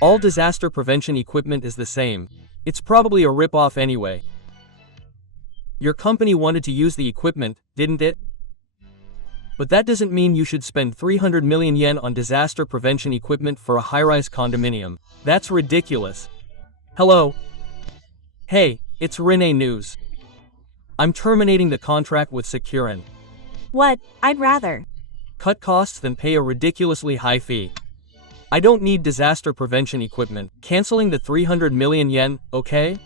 All disaster prevention equipment is the same. It's probably a rip-off anyway. Your company wanted to use the equipment, didn't it? But that doesn't mean you should spend 300 million yen on disaster prevention equipment for a high-rise condominium. That's ridiculous. Hello? Hey, it's Rene News. I'm terminating the contract with Securen. What? I'd rather cut costs than pay a ridiculously high fee. I don't need disaster prevention equipment. Canceling the 300 million yen, okay?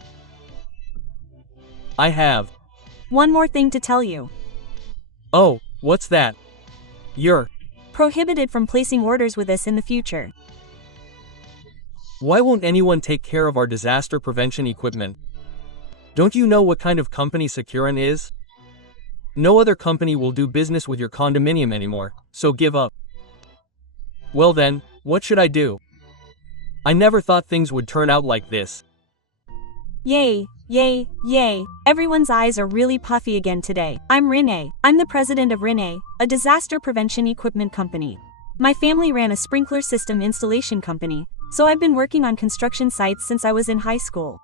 I have one more thing to tell you. Oh, what's that? You're prohibited from placing orders with us in the future. Why won't anyone take care of our disaster prevention equipment? Don't you know what kind of company Securen is? No other company will do business with your condominium anymore, so give up. Well then, what should I do? I never thought things would turn out like this. Yay, yay, yay. Everyone's eyes are really puffy again today. I'm Rene. I'm the president of Rene, a disaster prevention equipment company. My family ran a sprinkler system installation company, so I've been working on construction sites since I was in high school.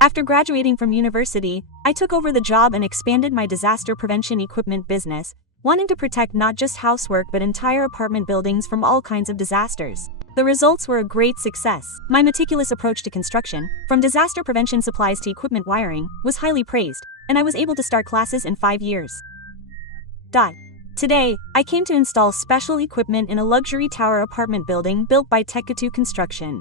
After graduating from university, I took over the job and expanded my disaster prevention equipment business, wanting to protect not just housework but entire apartment buildings from all kinds of disasters. The results were a great success. My meticulous approach to construction, from disaster prevention supplies to equipment wiring, was highly praised, and I was able to start classes in 5 years. Today, I came to install special equipment in a luxury tower apartment building built by Tekatu Construction.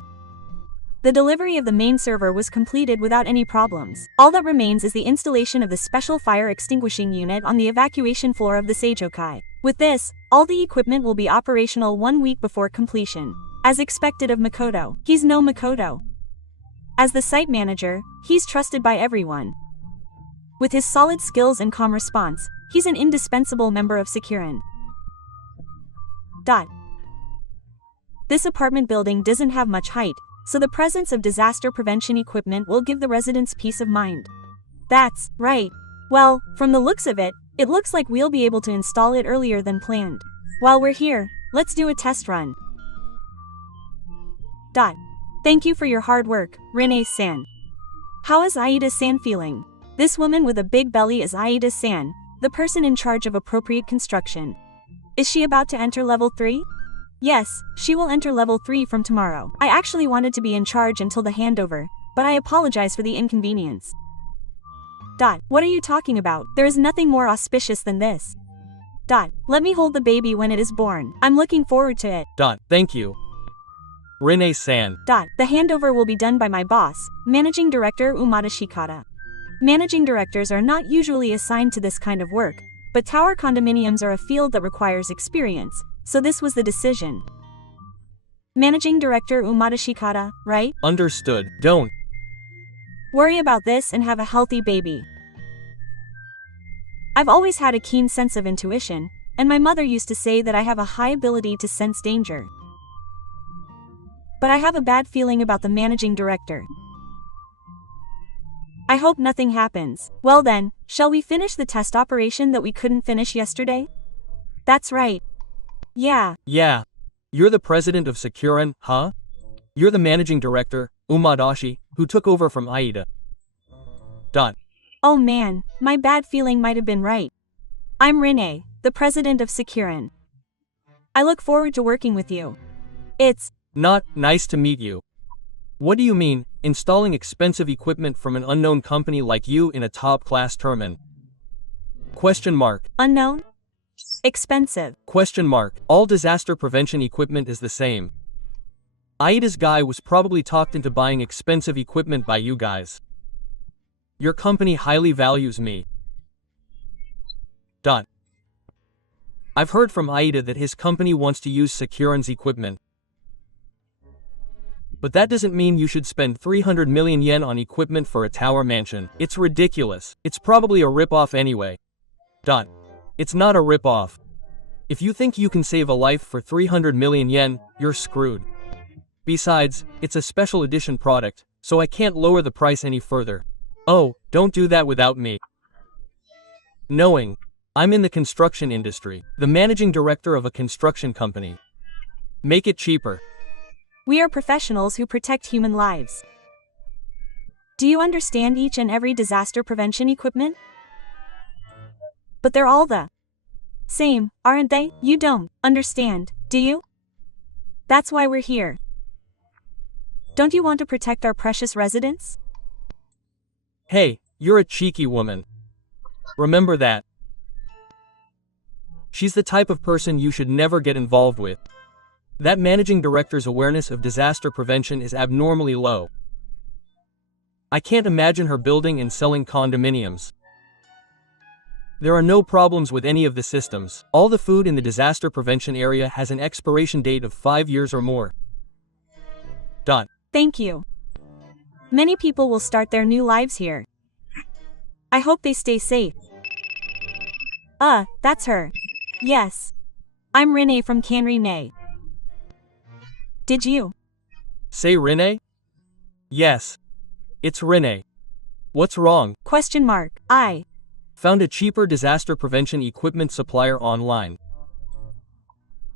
The delivery of the main server was completed without any problems. All that remains is the installation of the special fire extinguishing unit on the evacuation floor of the Seijokai. With this, all the equipment will be operational 1 week before completion. As expected of Makoto, he's no Makoto. As the site manager, he's trusted by everyone. With his solid skills and calm response, he's an indispensable member of Securen. This apartment building doesn't have much height, so the presence of disaster prevention equipment will give the residents peace of mind. That's right. Well, from the looks of it, it looks like we'll be able to install it earlier than planned. While we're here, let's do a test run. Thank you for your hard work, Rene-san. How is Aida-san feeling? This woman with a big belly is Aida-san, the person in charge of appropriate construction. Is she about to enter level 3? Yes, she will enter level 3 from tomorrow. I actually wanted to be in charge until the handover, but I apologize for the inconvenience. What are you talking about? There is nothing more auspicious than this. Let me hold the baby when it is born. I'm looking forward to it. Thank you, Rene-san. The handover will be done by my boss, Managing Director Umada Shikata. Managing directors are not usually assigned to this kind of work, but tower condominiums are a field that requires experience, so this was the decision. Managing Director Umada Shikata, right? Understood. Don't worry about this and have a healthy baby. I've always had a keen sense of intuition, and my mother used to say that I have a high ability to sense danger. But I have a bad feeling about the managing director. I hope nothing happens. Well then, shall we finish the test operation that we couldn't finish yesterday? That's right. Yeah. You're the president of Securen, huh? You're the managing director, Umadashi, who took over from Aida. Oh man, my bad feeling might have been right. I'm Rene, the president of Securen. I look forward to working with you. It's not nice to meet you. What do you mean, installing expensive equipment from an unknown company like you in a top-class termin? Unknown? Expensive. All disaster prevention equipment is the same. Aida's guy was probably talked into buying expensive equipment by you guys. Your company highly values me. I've heard from Aida that his company wants to use Securen's equipment. But that doesn't mean you should spend 300 million yen on equipment for a tower mansion. It's ridiculous. It's probably a rip-off anyway. It's not a rip-off. If you think you can save a life for 300 million yen, you're screwed. Besides, it's a special edition product, so I can't lower the price any further. Oh, don't do that without me knowing. I'm in the construction industry, the managing director of a construction company. Make it cheaper. We are professionals who protect human lives. Do you understand each and every disaster prevention equipment? But they're all the same, aren't they? You don't understand, do you? That's why we're here. Don't you want to protect our precious residents? Hey, you're a cheeky woman. Remember that. She's the type of person you should never get involved with. That managing director's awareness of disaster prevention is abnormally low. I can't imagine her building and selling condominiums. There are no problems with any of the systems. All the food in the disaster prevention area has an expiration date of 5 years or more. Thank you. Many people will start their new lives here. I hope they stay safe. That's her. Yes. I'm Renee from Can Renee. Did you say Renee? Yes. It's Renee. What's wrong? I found a cheaper disaster prevention equipment supplier online.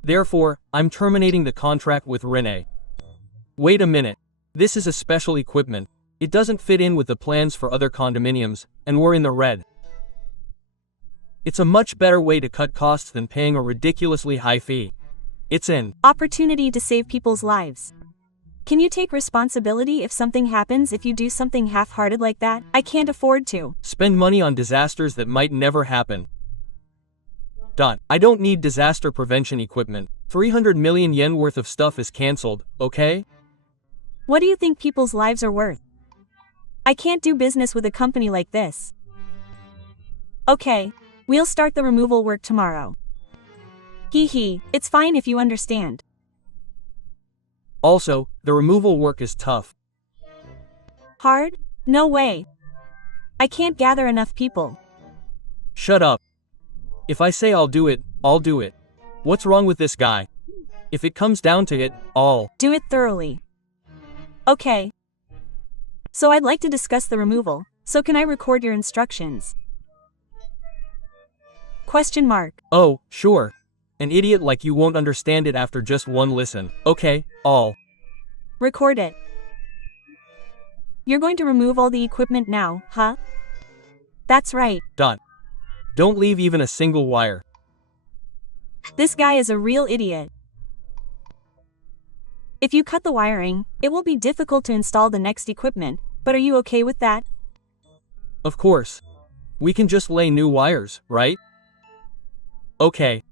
Therefore, I'm terminating the contract with Renee. Wait a minute. This is a special equipment. It doesn't fit in with the plans for other condominiums, and we're in the red. It's a much better way to cut costs than paying a ridiculously high fee. It's an opportunity to save people's lives. Can you take responsibility if something happens if you do something half-hearted like that? I can't afford to spend money on disasters that might never happen. I don't need disaster prevention equipment. 300 million yen worth of stuff is cancelled, okay? What do you think people's lives are worth? I can't do business with a company like this. Okay. We'll start the removal work tomorrow. It's fine if you understand. Also, the removal work is tough. Hard? No way. I can't gather enough people. Shut up. If I say I'll do it, I'll do it. What's wrong with this guy? If it comes down to it, I'll do it thoroughly. Okay. So I'd like to discuss the removal, so can I record your instructions? Oh, sure. An idiot like you won't understand it after just one listen. Okay, I'll record it. You're going to remove all the equipment now, huh? That's right. Don't leave even a single wire. This guy is a real idiot. If you cut the wiring, it will be difficult to install the next equipment, but are you okay with that? Of course. We can just lay new wires, right? Okay.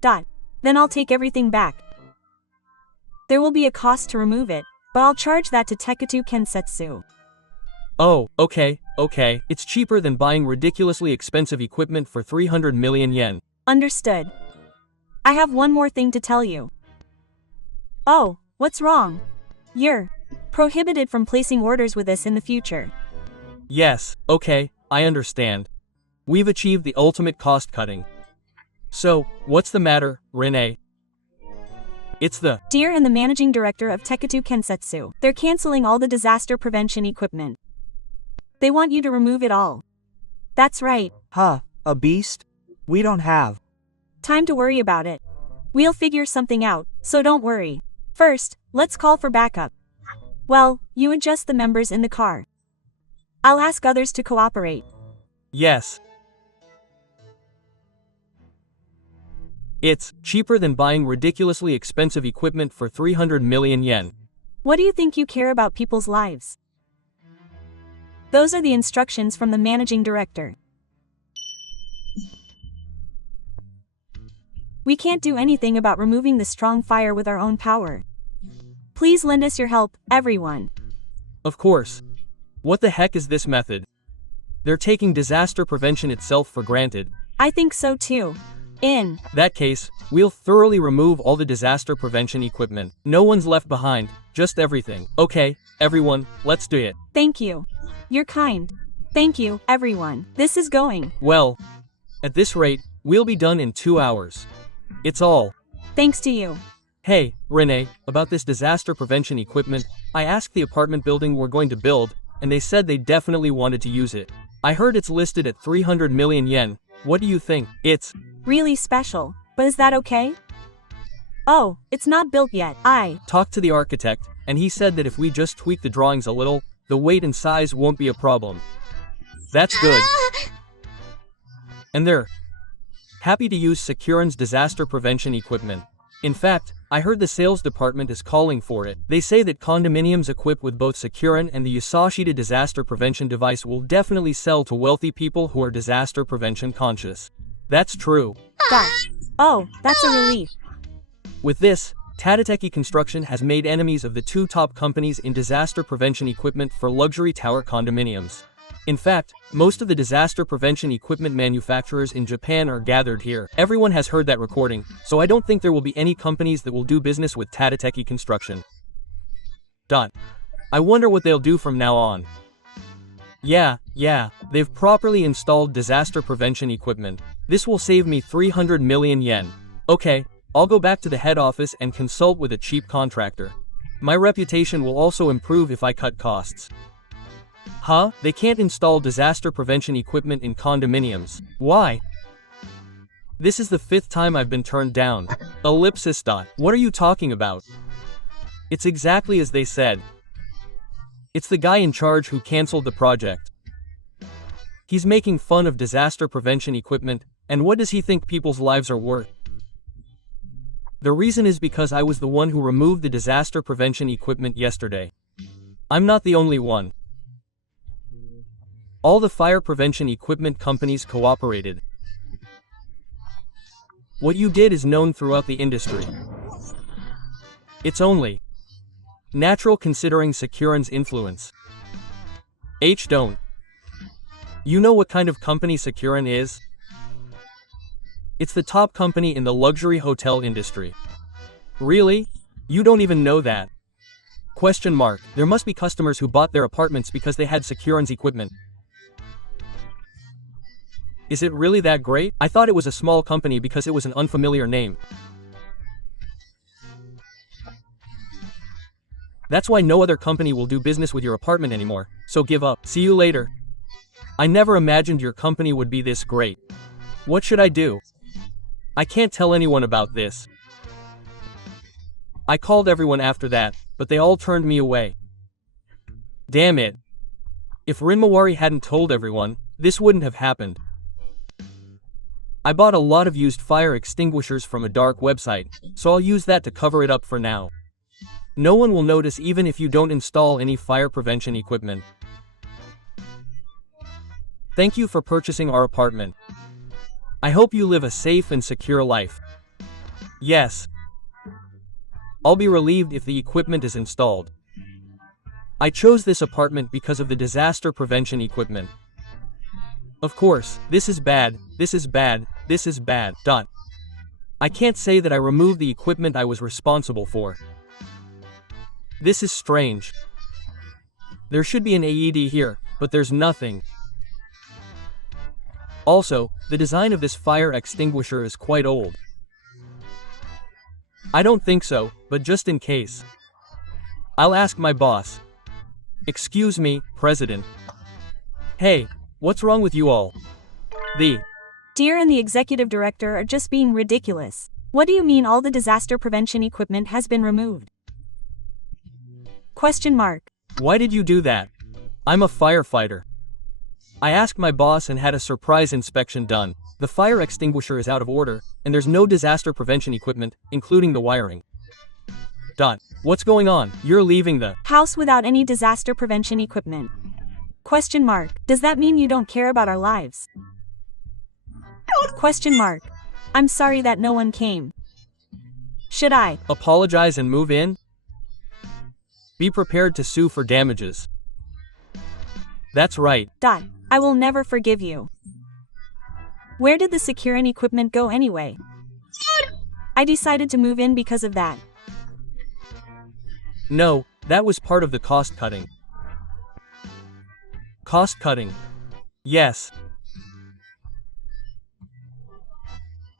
Then I'll take everything back. There will be a cost to remove it, but I'll charge that to Tekatu Kensetsu. Oh, okay. It's cheaper than buying ridiculously expensive equipment for 300 million yen. Understood. I have one more thing to tell you. Oh, what's wrong? You're prohibited from placing orders with us in the future. Yes, okay, I understand. We've achieved the ultimate cost cutting. So, what's the matter, Renee? It's the Dear and the managing director of Tekatu Kensetsu. They're canceling all the disaster prevention equipment. They want you to remove it all. That's right. Huh, a beast? We don't have time to worry about it. We'll figure something out, so don't worry. First, let's call for backup. Well, you adjust the members in the car. I'll ask others to cooperate. Yes. It's cheaper than buying ridiculously expensive equipment for 300 million yen. What do you think you care about people's lives? Those are the instructions from the managing director. We can't do anything about removing the strong fire with our own power. Please lend us your help, everyone. Of course. What the heck is this method? They're taking disaster prevention itself for granted. I think so too. In that case, we'll thoroughly remove all the disaster prevention equipment. No one's left behind, just everything. Okay, everyone, let's do it. Thank you. You're kind. Thank you, everyone. This is going well. At this rate, we'll be done in 2 hours. It's all thanks to you. Hey, Renee, about this disaster prevention equipment, I asked the apartment building we're going to build, and they said they definitely wanted to use it. I heard it's listed at 300 million yen. What do you think? It's really special, but is that okay? Oh, it's not built yet. I talked to the architect, and he said that if we just tweak the drawings a little, the weight and size won't be a problem. That's good. And they're happy to use Securon's disaster prevention equipment. In fact, I heard the sales department is calling for it. They say that condominiums equipped with both Securon and the Yasashita disaster prevention device will definitely sell to wealthy people who are disaster prevention conscious. That's true. Oh, that's a relief. With this, Tadateki Construction has made enemies of the two top companies in disaster prevention equipment for luxury tower condominiums. In fact, most of the disaster prevention equipment manufacturers in Japan are gathered here. Everyone has heard that recording, so I don't think there will be any companies that will do business with Tadateki Construction. I wonder what they'll do from now on. Yeah, they've properly installed disaster prevention equipment. This will save me 300 million yen. Okay, I'll go back to the head office and consult with a cheap contractor. My reputation will also improve if I cut costs. Huh? They can't install disaster prevention equipment in condominiums. Why? This is the 5th time I've been turned down. Ellipsis. What are you talking about? It's exactly as they said. It's the guy in charge who canceled the project. He's making fun of disaster prevention equipment, and what does he think people's lives are worth? The reason is because I was the one who removed the disaster prevention equipment yesterday. I'm not the only one. All the fire prevention equipment companies cooperated. What you did is known throughout the industry. It's only natural considering Securon's influence. Don't. You know what kind of company Securon is? It's the top company in the luxury hotel industry. Really? You don't even know that? There must be customers who bought their apartments because they had Securon's equipment. Is it really that great? I thought it was a small company because it was an unfamiliar name. That's why no other company will do business with your apartment anymore, so give up. See you later. I never imagined your company would be this great. What should I do? I can't tell anyone about this. I called everyone after that, but they all turned me away. Damn it. If Rinmawari hadn't told everyone, this wouldn't have happened. I bought a lot of used fire extinguishers from a dark website, so I'll use that to cover it up for now. No one will notice even if you don't install any fire prevention equipment. Thank you for purchasing our apartment. I hope you live a safe and secure life. Yes. I'll be relieved if the equipment is installed. I chose this apartment because of the disaster prevention equipment. Of course, this is bad. I can't say that I removed the equipment I was responsible for. This is strange. There should be an AED here, but there's nothing. Also, the design of this fire extinguisher is quite old. I don't think so, but just in case. I'll ask my boss. Excuse me, President. Hey, what's wrong with you all? Dear and the executive director are just being ridiculous. What do you mean all the disaster prevention equipment has been removed? Why did you do that? I'm a firefighter. I asked my boss and had a surprise inspection done. The fire extinguisher is out of order, and there's no disaster prevention equipment, including the wiring. What's going on? You're leaving the house without any disaster prevention equipment. Does that mean you don't care about our lives? I'm sorry that no one came. Should I apologize and move in? Be prepared to sue for damages. That's right. I will never forgive you. Where did the Securon equipment go anyway? I decided to move in because of that. No, that was part of the cost cutting. Cost cutting? Yes.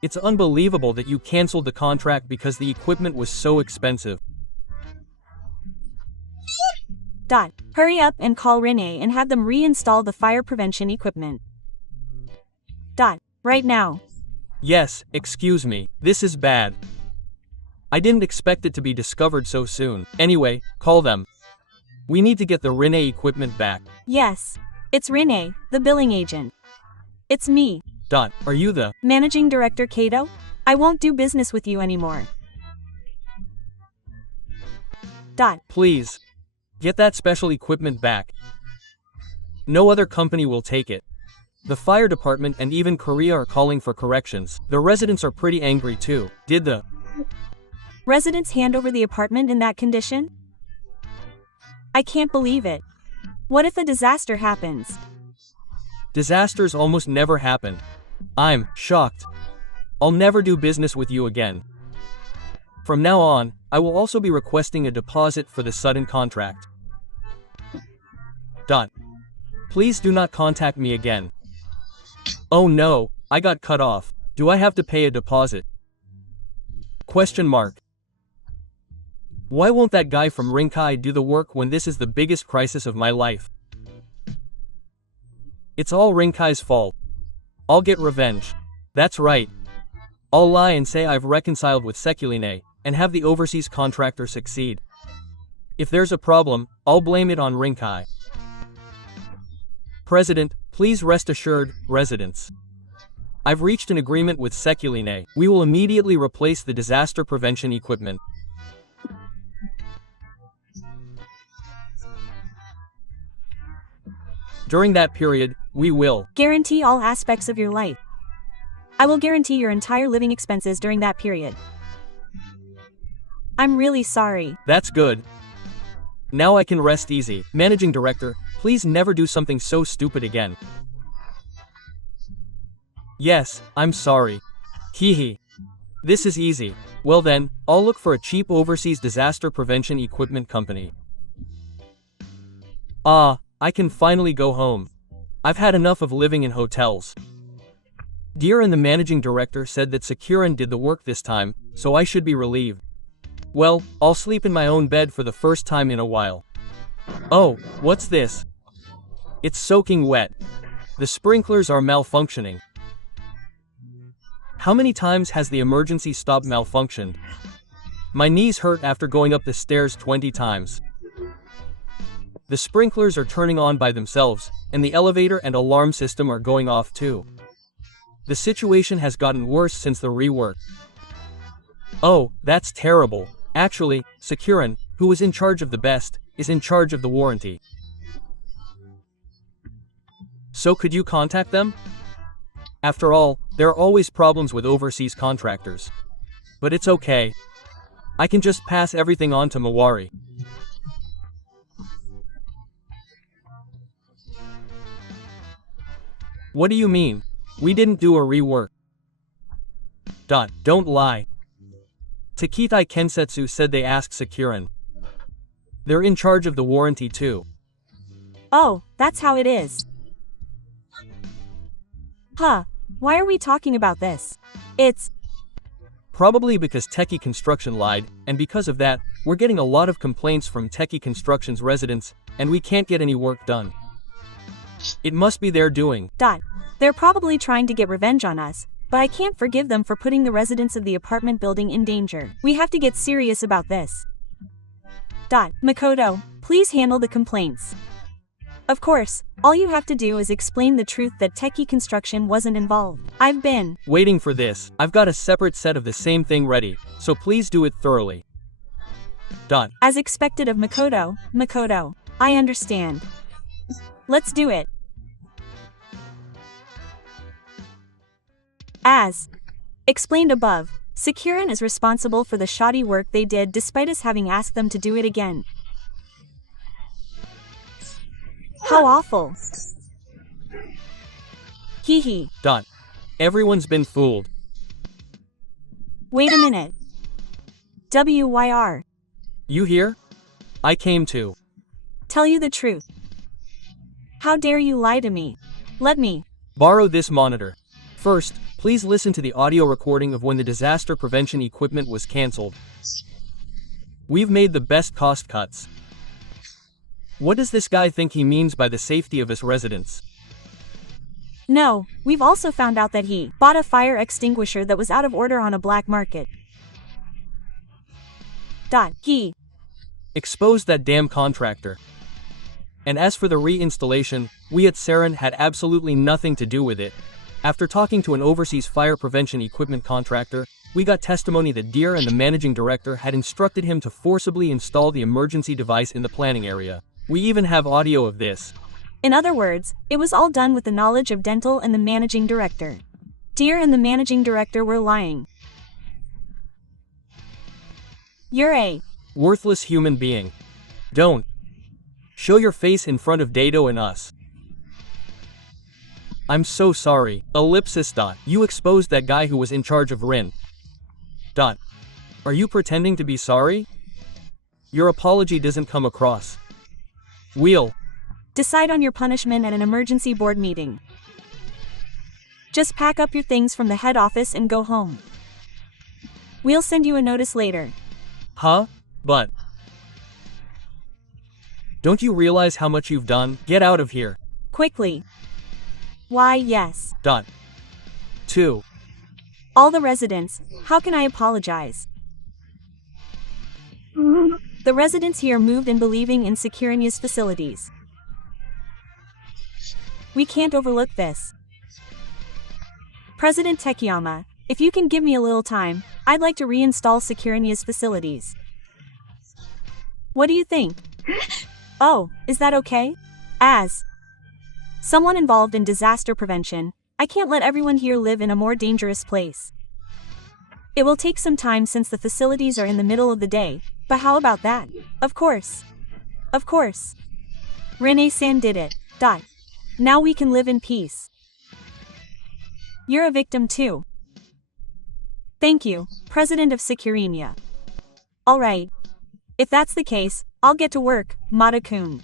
It's unbelievable that you canceled the contract because the equipment was so expensive. Hurry up and call Rene and have them reinstall the fire prevention equipment. Right now. Yes, excuse me, this is bad. I didn't expect it to be discovered so soon. Anyway, call them. We need to get the Rene equipment back. Yes. It's Rene, the billing agent. It's me. Are you the Managing Director Kato? I won't do business with you anymore. Please. Get that special equipment back. No other company will take it. The fire department and even Korea are calling for corrections. The residents are pretty angry too. Did the residents hand over the apartment in that condition? I can't believe it. What if a disaster happens? Disasters almost never happen. I'm shocked. I'll never do business with you again. From now on, I will also be requesting a deposit for the sudden contract. Please do not contact me again. Oh no, I got cut off. Do I have to pay a deposit? Question mark. Why won't that guy from Rinkai do the work when this is the biggest crisis of my life? It's all Rinkai's fault. I'll get revenge. That's right. I'll lie and say I've reconciled with Sekuline, and have the overseas contractor succeed. If there's a problem, I'll blame it on Rinkai. President, please rest assured, residents. I've reached an agreement with Sekuline. We will immediately replace the disaster prevention equipment. During that period, we will guarantee all aspects of your life. I will guarantee your entire living expenses during that period. I'm really sorry. That's good. Now I can rest easy. Managing Director, please never do something so stupid again. Yes, I'm sorry. Hehe. This is easy. Well then, I'll look for a cheap overseas disaster prevention equipment company. I can finally go home. I've had enough of living in hotels. Dear and the Managing Director said that Sakuran did the work this time, so I should be relieved. Well, I'll sleep in my own bed for the first time in a while. Oh, what's this? It's soaking wet. The sprinklers are malfunctioning. How many times has the emergency stop malfunctioned? My knees hurt after going up the stairs 20 times. The sprinklers are turning on by themselves, and the elevator and alarm system are going off too. The situation has gotten worse since the rework. Oh, that's terrible. Actually, Sakuran, who was in charge of the best, is in charge of the warranty. So could you contact them? After all, there are always problems with overseas contractors. But it's okay. I can just pass everything on to Mawari. What do you mean? We didn't do a rework. Don't lie. Takitai Kensetsu said they asked Sakuran. They're in charge of the warranty too. Oh, that's how it is. Why are we talking about this? It's probably because Techie Construction lied, and because of that, we're getting a lot of complaints from Techie Construction's residents, and we can't get any work done. It must be their doing. They're probably trying to get revenge on us, but I can't forgive them for putting the residents of the apartment building in danger. We have to get serious about this. Makoto, please handle the complaints. Of course, all you have to do is explain the truth that Techie Construction wasn't involved. I've been waiting for this. I've got a separate set of the same thing ready, so please do it thoroughly. As expected of Makoto, I understand. Let's do it. As explained above, Sakuran is responsible for the shoddy work they did despite us having asked them to do it again. How awful. Hehe. Everyone's been fooled. Wait a minute. WYR. You here? I came to tell you the truth. How dare you lie to me? Let me borrow this monitor. First, please listen to the audio recording of when the disaster prevention equipment was cancelled. We've made the best cost cuts. What does this guy think he means by the safety of his residents? No, we've also found out that he bought a fire extinguisher that was out of order on a black market. He exposed that damn contractor. And as for the reinstallation, we at Saren had absolutely nothing to do with it. After talking to an overseas fire prevention equipment contractor, we got testimony that Deere and the managing director had instructed him to forcibly install the emergency device in the planning area. We even have audio of this. In other words, it was all done with the knowledge of Dental and the managing director. Deere and the managing director were lying. You're a worthless human being. Don't show your face in front of Dado and us. I'm so sorry. Ellipsis. You exposed that guy who was in charge of Rin. Are you pretending to be sorry? Your apology doesn't come across. We'll decide on your punishment at an emergency board meeting. Just pack up your things from the head office and go home. We'll send you a notice later. Huh? But don't you realize how much you've done? Get out of here. Quickly. Why, yes. 2. All the residents, how can I apologize? The residents here moved in believing in Securinia's facilities. We can't overlook this. President Tekiyama, if you can give me a little time, I'd like to reinstall Securinia's facilities. What do you think? Oh, is that okay? As someone involved in disaster prevention, I can't let everyone here live in a more dangerous place. It will take some time since the facilities are in the middle of the day, but how about that? Of course. Of course. Rene-san did it. Now we can live in peace. You're a victim too. Thank you, President of Securinia. Alright. If that's the case, I'll get to work, Mata-kun.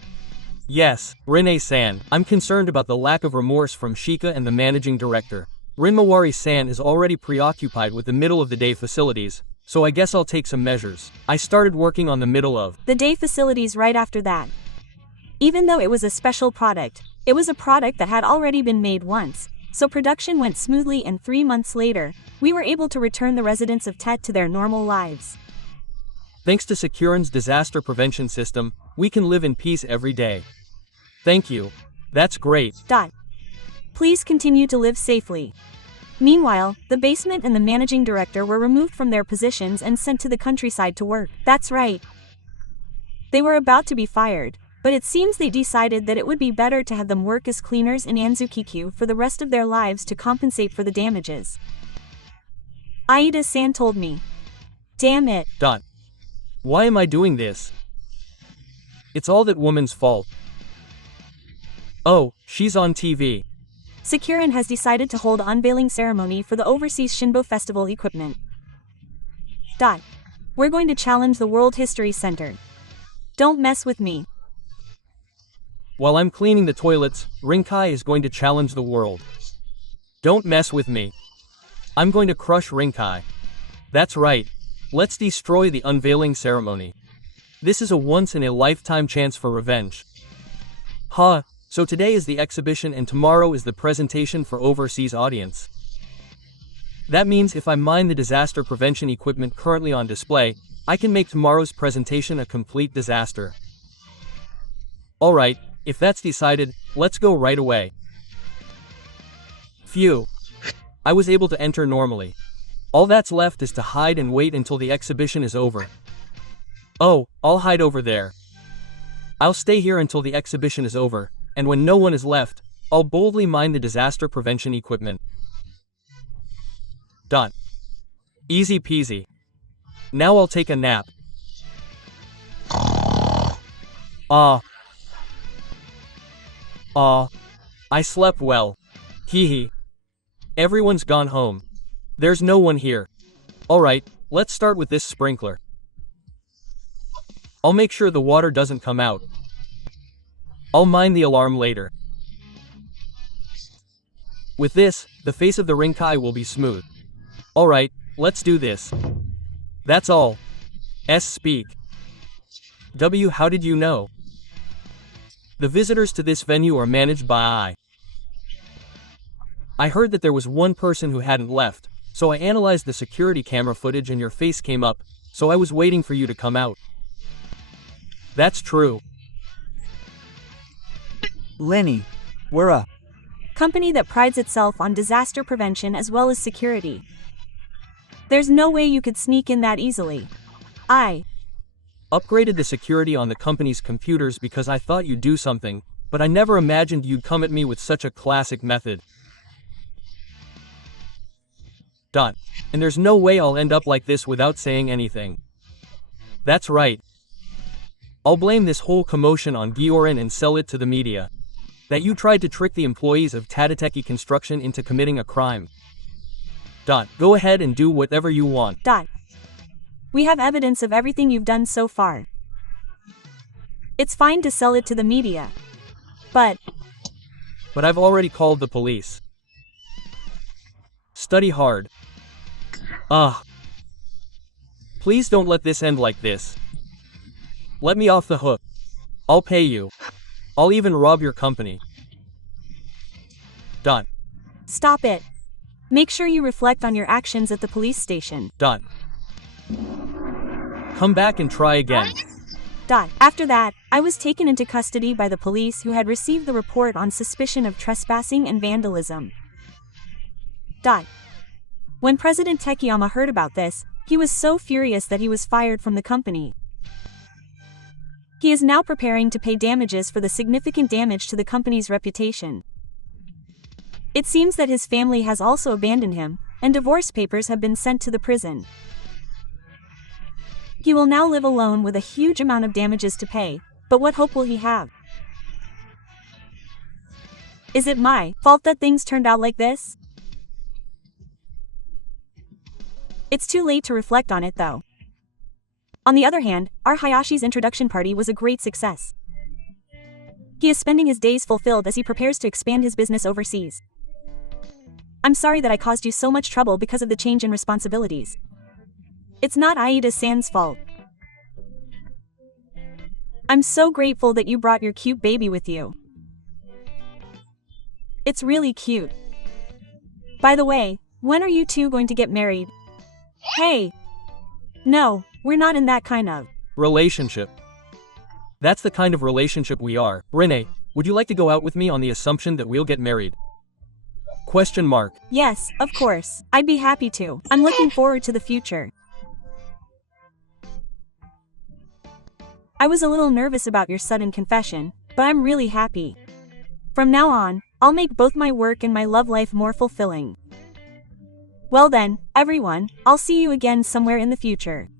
Yes, Rene-san, I'm concerned about the lack of remorse from Shika and the managing director. Rinmawari-san is already preoccupied with the middle-of-the-day facilities, so I guess I'll take some measures. I started working on the middle of the day facilities right after that. Even though it was a special product, it was a product that had already been made once, so production went smoothly and 3 months later, we were able to return the residents of Tet to their normal lives. Thanks to Securin's disaster prevention system, we can live in peace every day. Thank you. That's great. Please continue to live safely. Meanwhile, the basement and the managing director were removed from their positions and sent to the countryside to work. That's right. They were about to be fired, but it seems they decided that it would be better to have them work as cleaners in Anzukikyu for the rest of their lives to compensate for the damages. Aida-san told me. Damn it. Why am I doing this? It's all that woman's fault. Oh, she's on TV. Securin has decided to hold unveiling ceremony for the Overseas Shinbo Festival equipment. We're going to challenge the World History Center. Don't mess with me. While I'm cleaning the toilets, Rinkai is going to challenge the world. Don't mess with me. I'm going to crush Rinkai. That's right. Let's destroy the unveiling ceremony. This is a once-in-a-lifetime chance for revenge. So today is the exhibition and tomorrow is the presentation for overseas audience. That means if I mine the disaster prevention equipment currently on display, I can make tomorrow's presentation a complete disaster. Alright, if that's decided, let's go right away. Phew. I was able to enter normally. All that's left is to hide and wait until the exhibition is over. Oh, I'll hide over there. I'll stay here until the exhibition is over, and when no one is left, I'll boldly mine the disaster prevention equipment. Easy peasy. Now I'll take a nap. I slept well. Hee. Everyone's gone home. There's no one here. Alright, let's start with this sprinkler. I'll make sure the water doesn't come out. I'll mind the alarm later. With this, the face of the Rinkai will be smooth. Alright, let's do this. That's all. S speak. W how did you know? The visitors to this venue are managed by I heard that there was one person who hadn't left, so I analyzed the security camera footage and your face came up, so I was waiting for you to come out. That's true. Lenny, we're a company that prides itself on disaster prevention as well as security. There's no way you could sneak in that easily. I upgraded the security on the company's computers because I thought you'd do something, but I never imagined you'd come at me with such a classic method. And there's no way I'll end up like this without saying anything. That's right. I'll blame this whole commotion on Gioran and sell it to the media. That you tried to trick the employees of Tadateki Construction into committing a crime. Go ahead and do whatever you want. We have evidence of everything you've done so far. It's fine to sell it to the media. But I've already called the police. Study hard. Please don't let this end like this. Let me off the hook. I'll pay you. I'll even rob your company. Stop it. Make sure you reflect on your actions at the police station. Come back and try again. After that, I was taken into custody by the police who had received the report on suspicion of trespassing and vandalism. When President Tekiyama heard about this, he was so furious that he was fired from the company. He is now preparing to pay damages for the significant damage to the company's reputation. It seems that his family has also abandoned him, and divorce papers have been sent to the prison. He will now live alone with a huge amount of damages to pay, but what hope will he have? Is it my fault that things turned out like this? It's too late to reflect on it though. On the other hand, our Hayashi's introduction party was a great success. He is spending his days fulfilled as he prepares to expand his business overseas. I'm sorry that I caused you so much trouble because of the change in responsibilities. It's not Aida-san's fault. I'm so grateful that you brought your cute baby with you. It's really cute. By the way, when are you two going to get married? Hey! No, we're not in that kind of relationship. That's the kind of relationship we are. Rene, would you like to go out with me on the assumption that we'll get married? Question mark. Yes, of course. I'd be happy to. I'm looking forward to the future. I was a little nervous about your sudden confession, but I'm really happy. From now on, I'll make both my work and my love life more fulfilling. Well then, everyone, I'll see you again somewhere in the future.